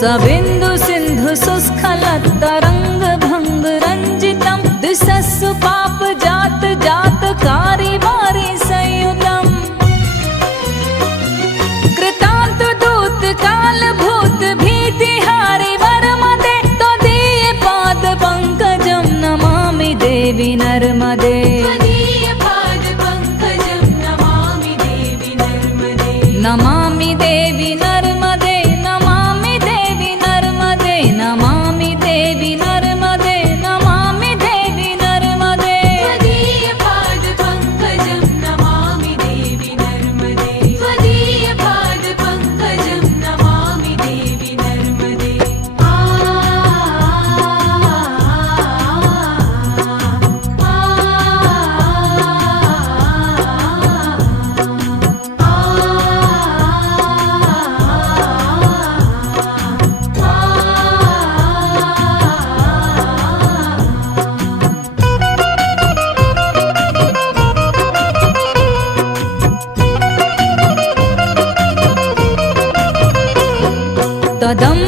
सबिन्दु सिन्धु सुस्खलत्तरङ्ग भङ्ग रञ्जितं दिशस्सु पाप जात जात कारी वारी संयुतम् कृतान्त दूत काल भूत भीतिहारि वरमदे त्वदीय पाद पंकजं नमामि देवी नर्मदे नमामि देवी नर्मदे नमामि देवी नर्मदे नमामि देवी नर्मदे नमामि देवी नर्मदे त्वदीय पाद पंकजं नमामि देवी नर्मदे त्वदीय पाद पंकजं नमामि देवी नर्मदे तदं